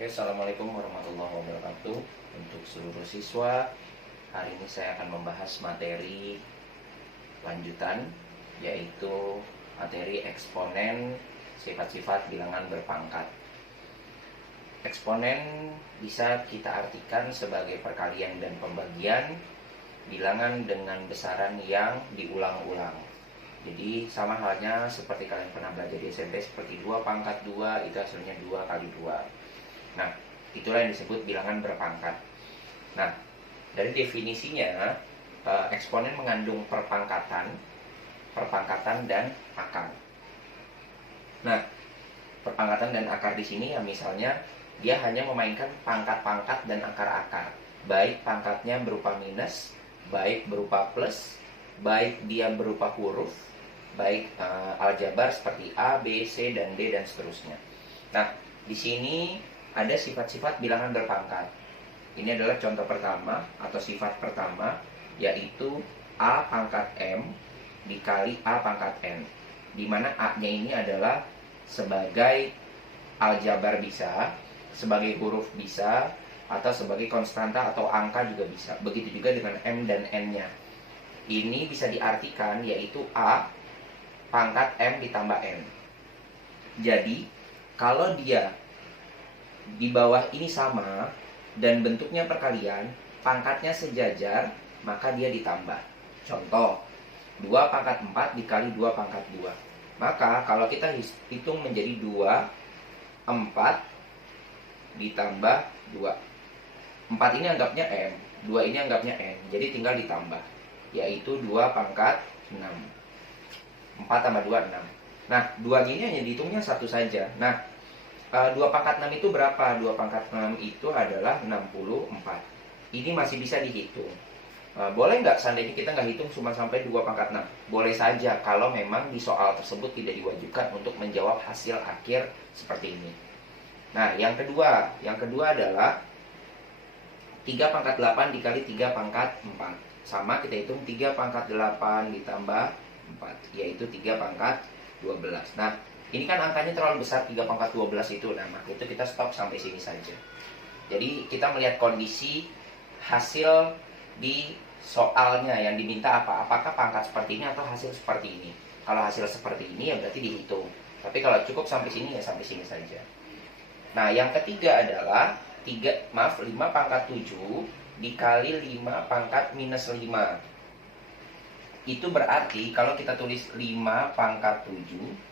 Assalamualaikum warahmatullahi wabarakatuh. Untuk seluruh siswa, hari ini saya akan membahas materi lanjutan, yaitu materi eksponen sifat-sifat bilangan berpangkat. Eksponen bisa kita artikan sebagai perkalian dan pembagian bilangan dengan besaran yang diulang-ulang. Jadi sama halnya seperti kalian pernah belajar di SMP, seperti 2 pangkat 2 itu hasilnya 2 kali 2. Nah, itulah yang disebut bilangan berpangkat. Nah, dari definisinya, eksponen mengandung perpangkatan dan akar. Nah, perpangkatan dan akar di sini ya misalnya dia hanya memainkan pangkat-pangkat dan akar-akar. Baik pangkatnya berupa minus, baik berupa plus, baik dia berupa huruf, baik aljabar seperti A, B, C, dan D, dan seterusnya. Nah, di sini ada sifat-sifat bilangan berpangkat. Ini adalah contoh pertama atau sifat pertama, yaitu A pangkat M dikali A pangkat N, di mana A-nya ini adalah sebagai aljabar bisa, sebagai huruf bisa, atau sebagai konstanta atau angka juga bisa. Begitu juga dengan M dan N-nya. Ini bisa diartikan yaitu A pangkat M ditambah N. Jadi, kalau dia di bawah ini sama dan bentuknya perkalian, pangkatnya sejajar, maka dia ditambah. Contoh, 2 pangkat 4 dikali 2 pangkat 2. Maka kalau kita hitung menjadi 2, 4 ditambah 2. 4 ini anggapnya M, 2 ini anggapnya N, jadi tinggal ditambah, yaitu 2 pangkat 6. 4 tambah 2, 6. Nah, 2 ini hanya dihitungnya satu saja. Nah, 2 pangkat 6 itu berapa? 2 pangkat 6 itu adalah 64. Ini masih bisa dihitung. Boleh nggak seandainya kita nggak hitung cuma sampai 2 pangkat 6? Boleh saja kalau memang di soal tersebut tidak diwajibkan untuk menjawab hasil akhir seperti ini. Nah, yang kedua adalah 3 pangkat 8 dikali 3 pangkat 4. Sama, kita hitung 3 pangkat 8 ditambah 4, yaitu 3 pangkat 12. Nah, ini kan angkanya terlalu besar, 3 pangkat 12 itu. Nah, maka itu kita stop sampai sini saja. Jadi kita melihat kondisi hasil di soalnya yang diminta apa. Apakah pangkat seperti ini atau hasil seperti ini. Kalau hasil seperti ini ya berarti dihitung. Tapi kalau cukup sampai sini ya sampai sini saja. Nah, yang ketiga adalah 5 pangkat 7 dikali 5 pangkat minus 5. Itu berarti kalau kita tulis 5 pangkat 7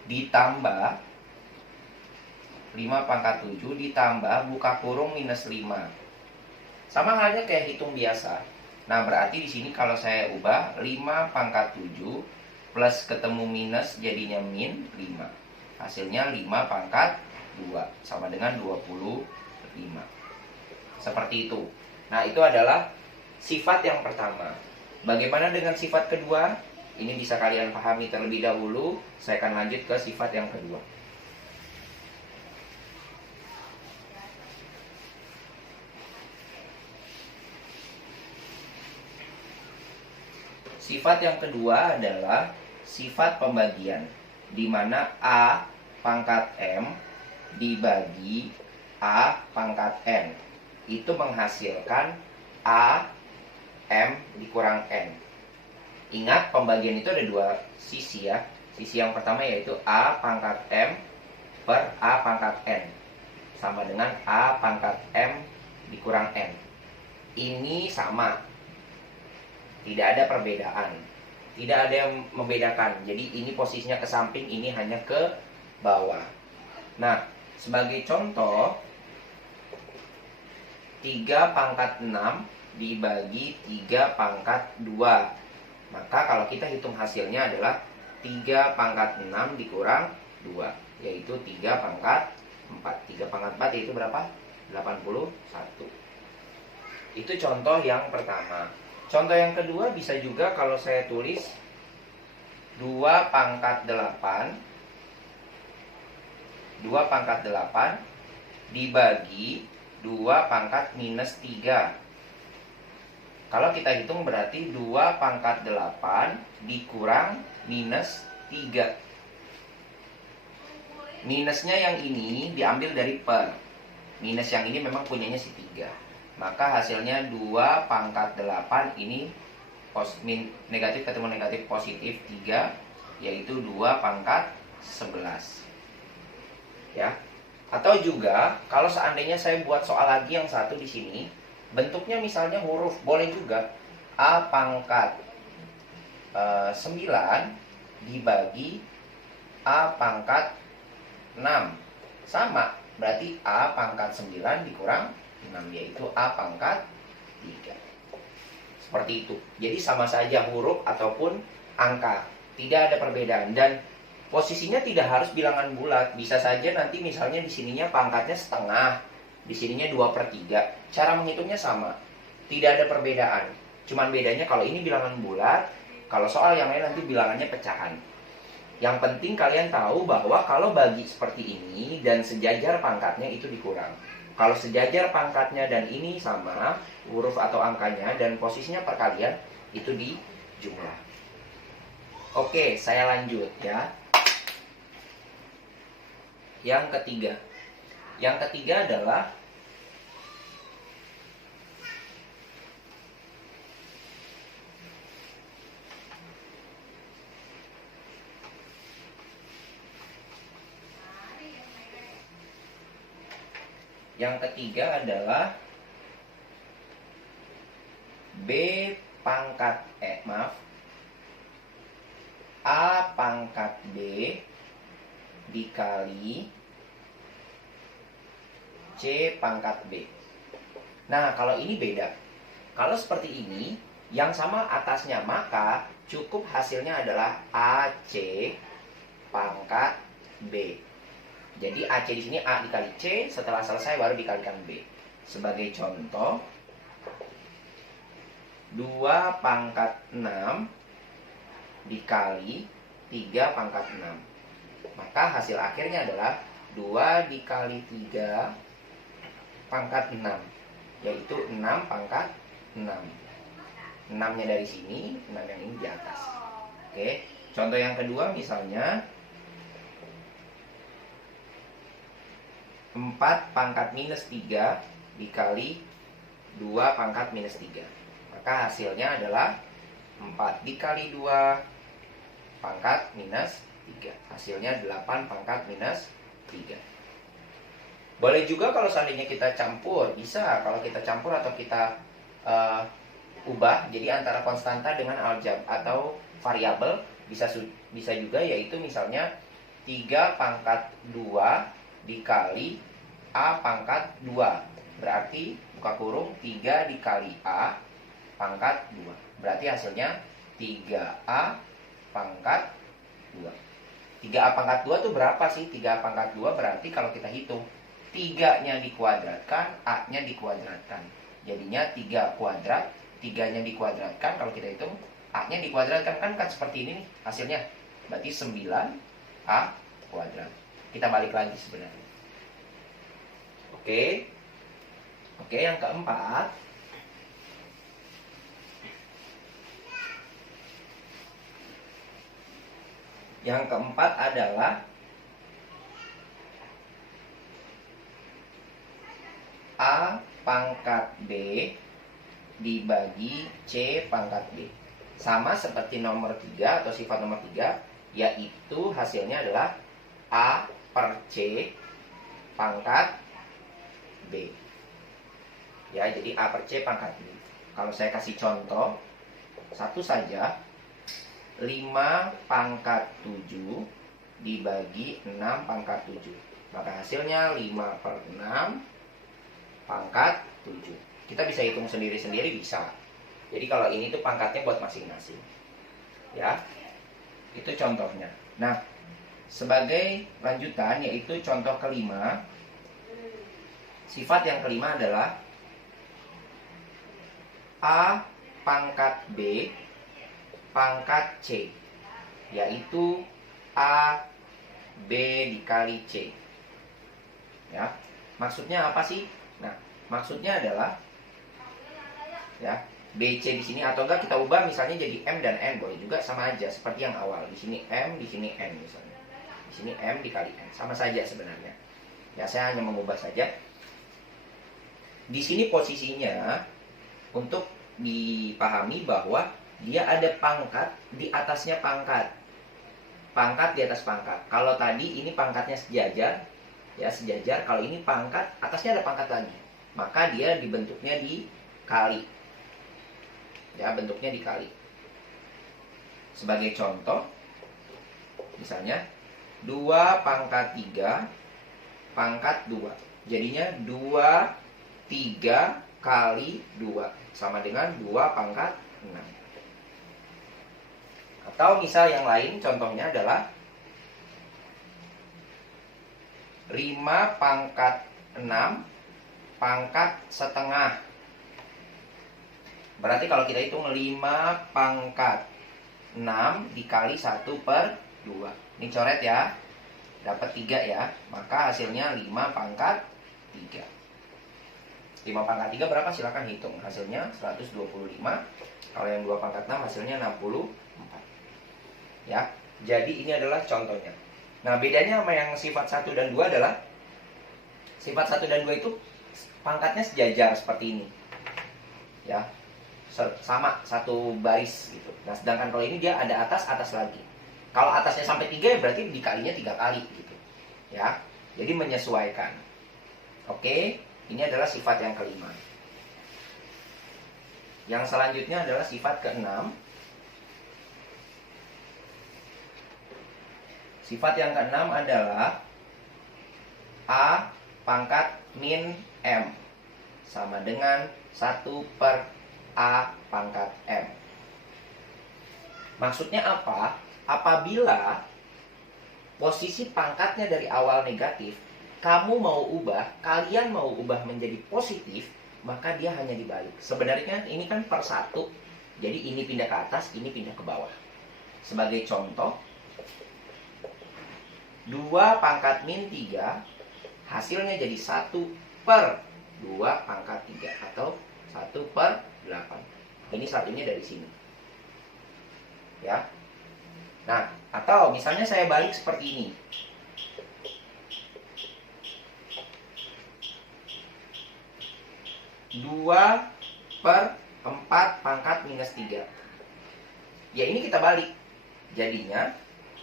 ditambah 5 pangkat 7 ditambah buka kurung minus 5. Sama halnya kayak hitung biasa. Nah, berarti di sini kalau saya ubah 5 pangkat 7 plus ketemu minus jadinya min 5. Hasilnya 5 pangkat 2 sama dengan 25. Seperti itu. Nah, itu adalah sifat yang pertama. Bagaimana dengan sifat kedua? Ini bisa kalian pahami terlebih dahulu. Saya akan lanjut ke sifat yang kedua. Sifat yang kedua adalah sifat pembagian, di mana A pangkat M dibagi A pangkat N. Itu menghasilkan A M dikurang N. Ingat, pembagian itu ada dua sisi ya. Sisi yang pertama yaitu A pangkat M per A pangkat N sama dengan A pangkat M dikurang N. Ini sama, tidak ada perbedaan, tidak ada yang membedakan. Jadi ini posisinya ke samping, ini hanya ke bawah. Nah, sebagai contoh, 3 pangkat 6 dibagi 3 pangkat 2. Maka kalau kita hitung hasilnya adalah 3 pangkat 6 dikurang 2, yaitu 3 pangkat 4. 3 pangkat 4 yaitu berapa? 81. Itu contoh yang pertama. Contoh yang kedua bisa juga kalau saya tulis 2 pangkat 8 dibagi 2 pangkat minus 3. Kalau kita hitung berarti 2 pangkat 8 dikurang minus 3. Minusnya yang ini diambil dari per. minus yang ini memang punyanya si 3. Maka hasilnya 2 pangkat 8 ini negatif ketemu negatif positif 3, yaitu 2 pangkat 11. Ya. Atau juga kalau seandainya saya buat soal lagi yang satu di sini, bentuknya misalnya huruf, boleh juga A pangkat 9 dibagi A pangkat 6. Sama, berarti A pangkat 9 dikurang 6, yaitu A pangkat 3. Seperti itu. Jadi sama saja huruf ataupun angka. Tidak ada perbedaan. Dan posisinya tidak harus bilangan bulat. Bisa saja nanti misalnya di sininya pangkatnya setengah, di sininya 2/3. Cara menghitungnya sama. Tidak ada perbedaan. Cuman bedanya kalau ini bilangan bulat, kalau soal yang lain nanti bilangannya pecahan. Yang penting kalian tahu bahwa kalau bagi seperti ini dan sejajar pangkatnya itu dikurang. Kalau sejajar pangkatnya dan ini sama, huruf atau angkanya dan posisinya perkalian, itu dijumlah. Oke, saya lanjut ya. Yang ketiga. Yang ketiga adalah B pangkat A pangkat B dikali C pangkat B. Nah, kalau ini beda. Kalau seperti ini, yang sama atasnya, maka cukup hasilnya adalah AC pangkat B. Jadi AC di sini A dikali C, setelah selesai baru dikalikan B. Sebagai contoh, 2 pangkat 6 dikali 3 pangkat 6. Maka hasil akhirnya adalah 2 dikali 3 pangkat 6, yaitu 6 pangkat 6. 6-nya dari sini, 6 yang ini di atas. Oke, contoh yang kedua misalnya 4 pangkat minus 3 dikali 2 pangkat minus 3. Maka hasilnya adalah 4 dikali 2 pangkat minus 3. Hasilnya 8 pangkat minus 3. Boleh juga kalau seandainya kita campur, bisa kalau kita campur atau kita ubah jadi antara konstanta dengan aljab atau variabel, bisa juga, yaitu misalnya 3 pangkat 2 dikali A pangkat 2. Berarti buka kurung 3 dikali A pangkat 2. Berarti hasilnya 3A pangkat 2. 3A pangkat 2 itu berapa sih? 3A pangkat 2 berarti kalau kita hitung 3-nya dikuadratkan, A-nya dikuadratkan. Jadinya 3 kuadrat, 3-nya dikuadratkan, kalau kita hitung A-nya dikuadratkan, kan seperti ini nih hasilnya. Berarti 9A kuadrat. Kita balik lagi sebenarnya. Oke, yang keempat. Yang keempat adalah A pangkat B dibagi C pangkat B. Sama seperti nomor 3 atau sifat nomor 3, yaitu hasilnya adalah A per C pangkat B. Ya, jadi A per C pangkat B. Kalau saya kasih contoh satu saja, 5 pangkat 7 dibagi 6 pangkat 7. Maka hasilnya 5 per 6 pangkat 7. Kita bisa hitung sendiri-sendiri, bisa. Jadi kalau ini tuh pangkatnya buat masing-masing. Ya, itu contohnya. Nah, sebagai lanjutan yaitu contoh kelima. Sifat yang kelima adalah A pangkat B pangkat C, yaitu A B dikali C. Ya, maksudnya apa sih? Nah, maksudnya adalah ya, BC di sini, atau enggak kita ubah misalnya jadi M dan N, boleh juga, sama aja seperti yang awal. Di sini M, di sini N misalnya. Di sini M dikali N, sama saja sebenarnya. Ya, saya hanya mengubah saja. Di sini posisinya untuk dipahami bahwa dia ada pangkat, di atasnya pangkat. Pangkat di atas pangkat. Kalau tadi ini pangkatnya sejajar, ya sejajar. Kalau ini pangkat, atasnya ada pangkat lagi. Maka dia dibentuknya dikali. Ya, bentuknya dikali. Sebagai contoh, misalnya 2 pangkat 3 pangkat 2. Jadinya 2, 3 kali 2 sama dengan 2 pangkat 6. Atau misal yang lain contohnya adalah 5 pangkat 6 pangkat setengah. Berarti kalau kita hitung 5 pangkat 6 dikali 1 per 2. Ini coret ya. Dapat 3 ya. Maka hasilnya 5 pangkat 3. 5 pangkat 3 berapa? Silakan hitung. Hasilnya 125. Kalau yang 2 pangkat 6 hasilnya 64. Ya. Jadi ini adalah contohnya. Nah, bedanya sama yang sifat 1 dan 2 adalah sifat 1 dan 2 itu pangkatnya sejajar seperti ini. Ya. Sama satu baris gitu. Nah, sedangkan kalau ini dia ada atas lagi. Kalau atasnya sampai 3 ya berarti dikalinya 3 kali gitu. Ya. Jadi menyesuaikan. Oke, ini adalah sifat yang kelima. Yang selanjutnya adalah sifat keenam. Sifat yang keenam adalah A pangkat min M sama dengan 1 per A pangkat M. Maksudnya apa? Apabila posisi pangkatnya dari awal negatif, kalian mau ubah menjadi positif, maka dia hanya dibalik. Sebenarnya ini kan per 1, jadi ini pindah ke atas, ini pindah ke bawah. Sebagai contoh, 2 pangkat min 3 hasilnya jadi 1 per 2 pangkat 3 atau 1 per 8. Ini satunya dari sini. Ya. Nah, atau misalnya saya balik seperti ini. 2 per 4 pangkat minus 3. Ya ini kita balik. Jadinya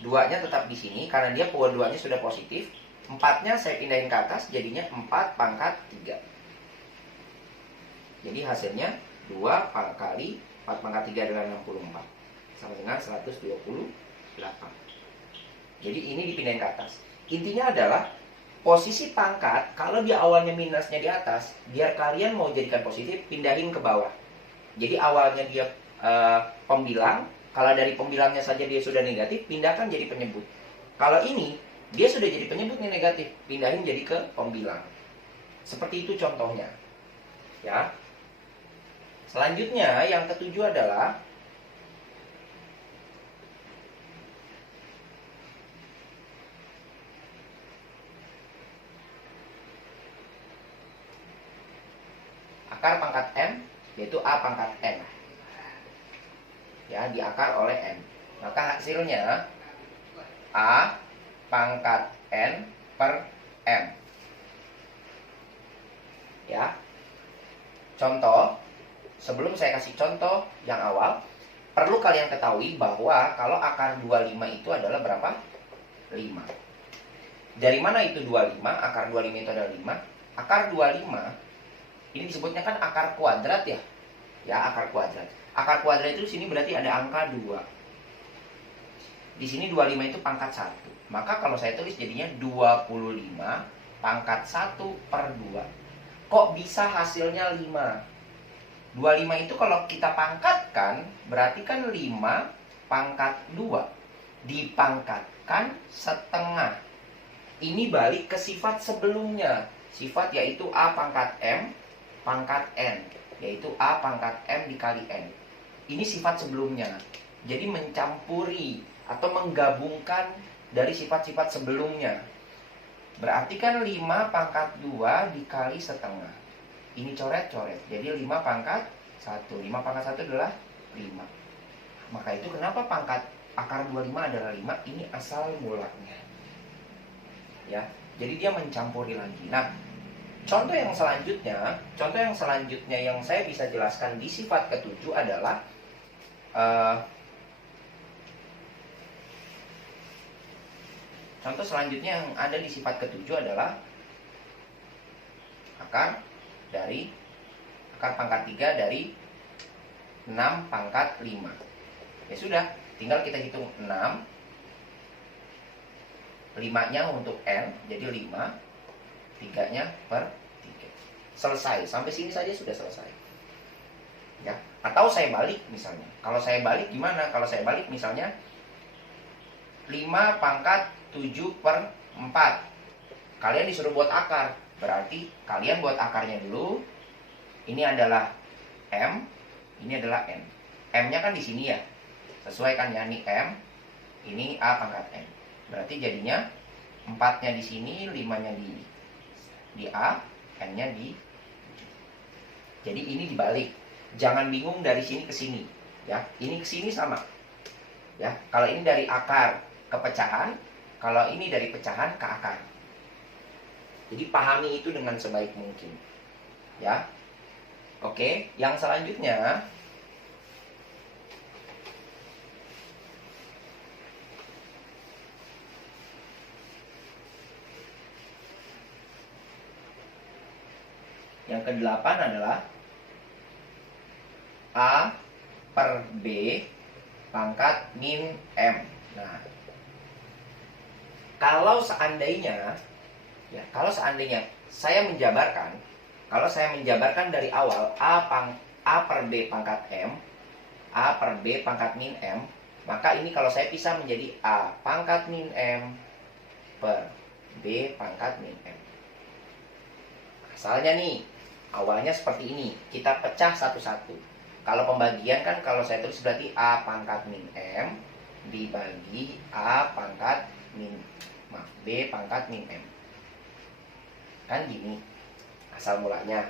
2-nya tetap di sini karena dia dua-duanya sudah positif. 4-nya saya pindahin ke atas jadinya 4 pangkat 3. Jadi hasilnya 2 kali 4 pangkat 3 adalah 64. Sama dengan 128. Jadi ini dipindahin ke atas. Intinya adalah posisi pangkat, kalau dia awalnya minusnya di atas, biar kalian mau jadikan positif, pindahin ke bawah. Jadi awalnya dia pembilang, kalau dari pembilangnya saja dia sudah negatif, pindahkan jadi penyebut. Kalau ini, dia sudah jadi penyebut nih negatif, pindahin jadi ke pembilang. Seperti itu contohnya. Ya. Selanjutnya, yang ketujuh adalah akar pangkat M, yaitu A pangkat N. Ya, diakar oleh N. Maka hasilnya A pangkat N per M. Ya. Contoh, sebelum saya kasih contoh yang awal, perlu kalian ketahui bahwa kalau akar 25 itu adalah berapa? 5. Dari mana itu 25? Akar 25 itu adalah 5. Akar 25 ini disebutnya kan akar kuadrat ya. Ya, akar kuadrat. Akar kuadrat itu sini berarti ada angka 2. Di sini 25 itu pangkat 1. Maka kalau saya tulis jadinya 25 pangkat 1 per 2. Kok bisa hasilnya 5? 25 itu kalau kita pangkatkan berarti kan 5 pangkat 2 dipangkatkan setengah. Ini balik ke sifat sebelumnya. Sifat yaitu A pangkat M pangkat N, yaitu A pangkat M dikali N. Ini sifat sebelumnya. Jadi mencampuri atau menggabungkan dari sifat-sifat sebelumnya. Berarti kan 5 pangkat 2 dikali setengah. Ini coret-coret. Jadi 5 pangkat 1. 5 pangkat 1 adalah 5. Maka itu kenapa pangkat akar 25 adalah 5? Ini asal mulanya. Ya. Jadi dia mencampuri lagi. Nah, contoh yang selanjutnya yang saya bisa jelaskan di sifat ketujuh adalah contoh selanjutnya yang ada di sifat ketujuh adalah akar pangkat 3 dari 6 pangkat 5. Ya sudah, tinggal kita hitung 6. 5-nya untuk N, jadi 5. 3-nya per 3. Selesai, sampai sini saja sudah selesai. Ya, atau saya balik misalnya. Kalau saya balik gimana? Kalau saya balik misalnya 5 pangkat 7 per 4. Kalian disuruh buat akar. Berarti kalian buat akarnya dulu. Ini adalah M, ini adalah N. M-nya kan di sini ya. Sesuai kan ya, ini M, ini A pangkat N. Berarti jadinya 4-nya di sini, 5-nya di A, N-nya di. Jadi ini dibalik. Jangan bingung dari sini ke sini, ya. Ini ke sini sama. Ya, kalau ini dari akar ke pecahan, kalau ini dari pecahan ke akar. Jadi pahami itu dengan sebaik mungkin. Ya. Oke, yang selanjutnya yang ke-8 adalah A per B pangkat min M. Nah, kalau seandainya saya menjabarkan dari awal A per B pangkat M, A per B pangkat min M, maka ini kalau saya pisah menjadi A pangkat min M per B pangkat min M. Asalnya nih, awalnya seperti ini, kita pecah satu-satu. Kalau pembagian kan kalau saya tulis berarti A pangkat min M dibagi A pangkat B pangkat min M. Kan gini asal mulanya.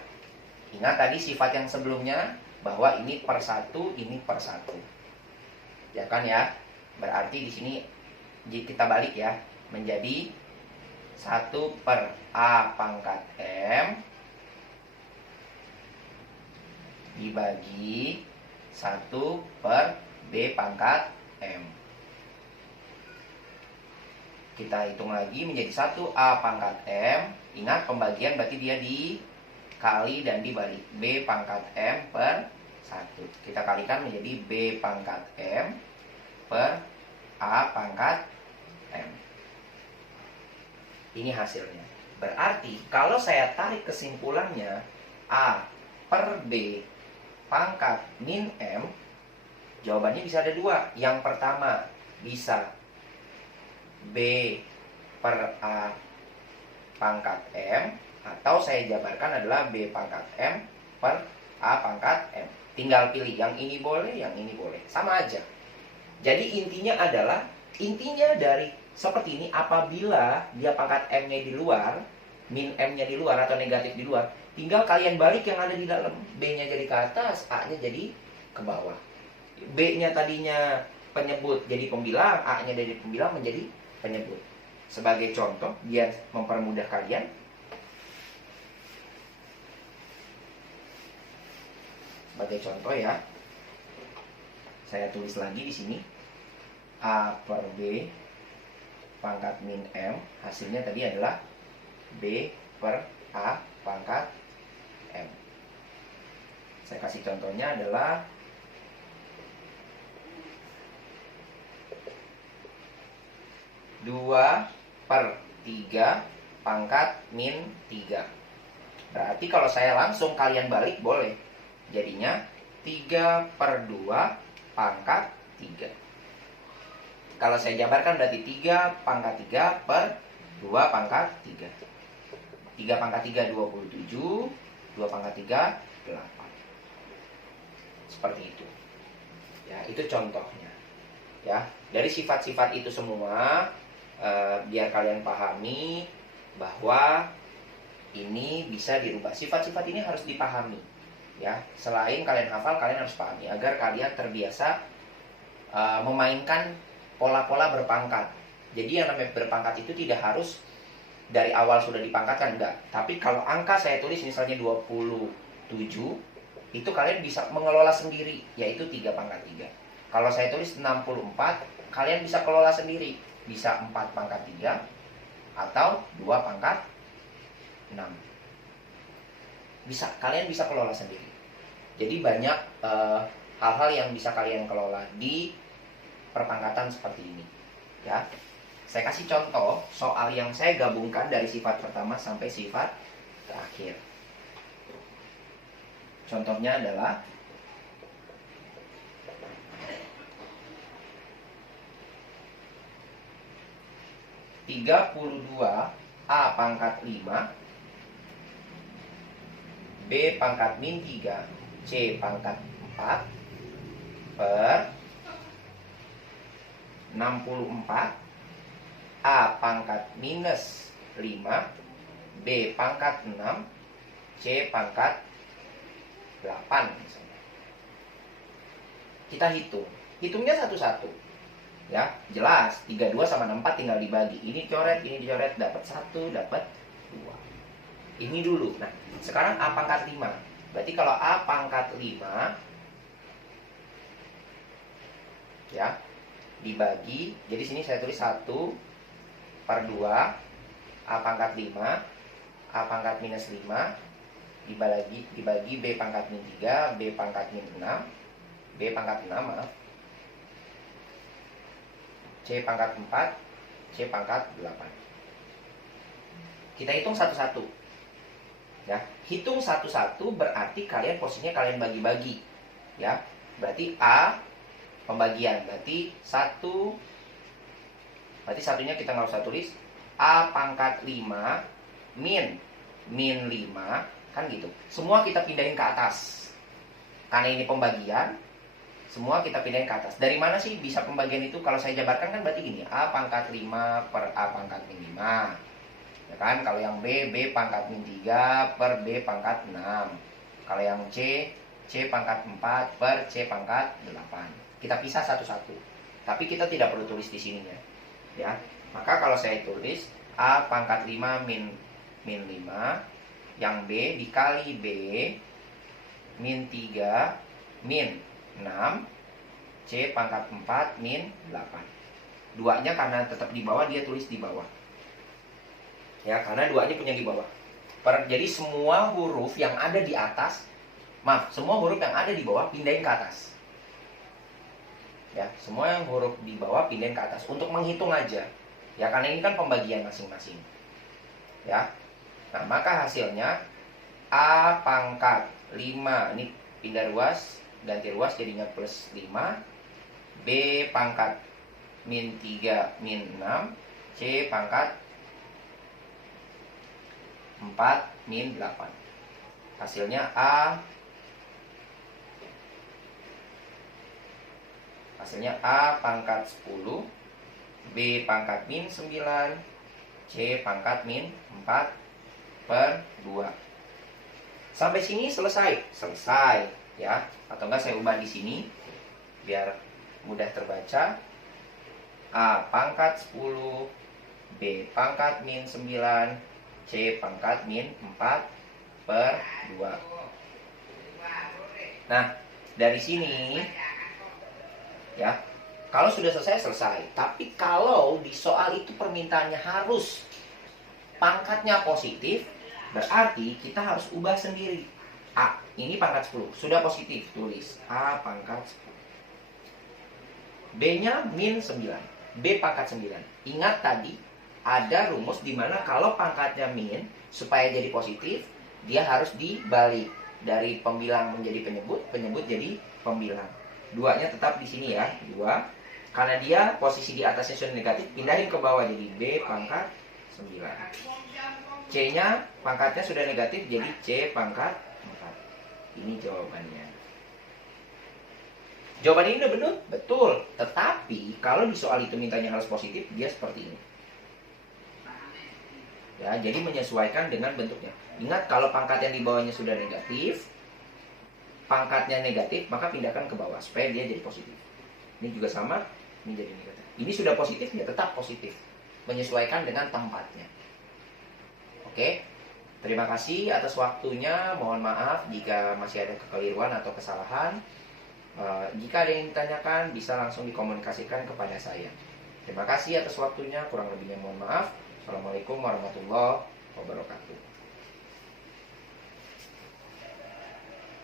Ingat tadi sifat yang sebelumnya bahwa ini per 1, ini per 1. Ya kan ya? Berarti di sini kita balik ya, menjadi 1 per A pangkat M dibagi 1 per B pangkat M. Kita hitung lagi menjadi 1 A pangkat M. Ingat pembagian berarti dia dikali dan dibalik. B pangkat M per 1. Kita kalikan menjadi B pangkat M per A pangkat M. Ini hasilnya. Berarti kalau saya tarik kesimpulannya, A per B pangkat min M, jawabannya bisa ada dua. Yang pertama bisa B per A pangkat M, atau saya jabarkan adalah B pangkat M per A pangkat M. Tinggal pilih, yang ini boleh, yang ini boleh. Sama aja. Jadi intinya dari seperti ini, apabila dia pangkat M-nya di luar, min M-nya di luar atau negatif di luar, tinggal kalian balik yang ada di dalam. B-nya jadi ke atas, A-nya jadi ke bawah. B-nya tadinya penyebut jadi pembilang, A-nya dari pembilang menjadi penyebut. Sebagai contoh, biar mempermudah kalian, sebagai contoh ya, saya tulis lagi di sini A per B pangkat min M, hasilnya tadi adalah B per A pangkat M. Saya kasih contohnya adalah dua per 3 pangkat min 3. Berarti kalau saya langsung kalian balik boleh. Jadinya 3 per 2 pangkat 3. Kalau saya jabarkan berarti 3 pangkat 3 per 2 pangkat 3. 3 pangkat 3 27, 2 pangkat 3 8. Seperti itu. Ya, itu contohnya. Ya, dari sifat-sifat itu semua biar kalian pahami bahwa ini bisa dirubah. Sifat-sifat ini harus dipahami. Ya, selain kalian hafal, kalian harus pahami agar kalian terbiasa memainkan pola-pola berpangkat. Jadi yang namanya berpangkat itu tidak harus dari awal sudah dipangkatkan, enggak. Tapi kalau angka saya tulis misalnya 27, itu kalian bisa mengelola sendiri, yaitu 3 pangkat 3. Kalau saya tulis 64, kalian bisa kelola sendiri. Bisa 4 pangkat 3 atau 2 pangkat 6. Kalian bisa kelola sendiri. Jadi banyak hal-hal yang bisa kalian kelola di perpangkatan seperti ini. Ya. Saya kasih contoh soal yang saya gabungkan dari sifat pertama sampai sifat terakhir. Contohnya adalah (32) A pangkat 5 B pangkat min 3 C pangkat 4 per 64 A pangkat minus 5 B pangkat 6 C pangkat 8 misalnya. Kita hitungnya satu-satu ya, jelas 32 sama 64 tinggal dibagi, ini dicoret, dapat 1, dapat 2. Ini dulu. Nah, sekarang A pangkat 5. Berarti kalau A pangkat 5 ya dibagi, jadi sini saya tulis 1 per 2 A pangkat 5 A pangkat minus 5 dibagi B pangkat min 3 B pangkat min 6 B pangkat 6 maaf C pangkat 4 C pangkat 8. Kita hitung satu-satu ya. Hitung satu-satu berarti posisinya kalian bagi-bagi ya. Berarti A pembagian, berarti satunya kita nggak usah tulis. A pangkat 5 min 5 kan gitu. Semua kita pindahin ke atas. Karena ini pembagian, semua kita pindahin ke atas. Dari mana sih bisa pembagian itu? Kalau saya jabarkan kan berarti gini, A pangkat 5 per A pangkat min 5. Ya kan? Kalau yang B pangkat min 3 per B pangkat 6. Kalau yang C pangkat 4 per C pangkat 8. Kita pisah satu-satu. Tapi kita tidak perlu tulis di sininya. Ya. Maka kalau saya tulis A pangkat 5 min 5, yang B dikali B min 3 min 6 C pangkat 4 min 8. Duanya karena tetap di bawah, dia tulis di bawah. Ya, karena duanya punya di bawah. Jadi semua huruf yang ada di atas, semua huruf yang ada di bawah pindahin ke atas. Ya, semua yang huruf di bawah pindahin ke atas untuk menghitung aja. Ya, karena ini kan pembagian masing-masing. Ya. Nah, maka hasilnya A pangkat 5, ini pindah ruas, ganti ruas jadinya plus 5. B pangkat min 3 min 6. C pangkat 4 min 8. Hasilnya A pangkat 10, B pangkat min 9, C pangkat min 4 per 2. Sampai sini selesai ya. Atau enggak saya ubah di sini biar mudah terbaca. A pangkat 10, B pangkat min 9, C pangkat min 4 per 2. Nah, dari sini ya, kalau sudah selesai. Tapi kalau di soal itu permintaannya harus pangkatnya positif, berarti kita harus ubah sendiri. A, ini pangkat 10, sudah positif, tulis A pangkat 10. B-nya min 9, B pangkat 9. Ingat tadi ada rumus di mana kalau pangkatnya min, supaya jadi positif, dia harus dibalik. Dari pembilang menjadi penyebut jadi pembilang. Duanya tetap di sini ya, 2. Karena dia posisi di atasnya sudah negatif, pindahin ke bawah jadi B pangkat 9. C-nya pangkatnya sudah negatif, jadi C pangkat 4. Ini jawabannya. Jawaban ini udah benar? Betul. Tetapi kalau di soal itu mintanya harus positif, dia seperti ini. Ya, jadi menyesuaikan dengan bentuknya. Ingat, kalau pangkat yang di bawahnya sudah negatif, pangkatnya negatif, maka pindahkan ke bawah supaya dia jadi positif. Ini juga sama, ini jadi negatif. Ini sudah positif, ya tetap positif. Menyesuaikan dengan tempatnya. Oke, terima kasih atas waktunya. Mohon maaf jika masih ada kekeliruan atau kesalahan. Jika ada yang ditanyakan, bisa langsung dikomunikasikan kepada saya. Terima kasih atas waktunya. Kurang lebihnya mohon maaf. Assalamualaikum warahmatullahi wabarakatuh.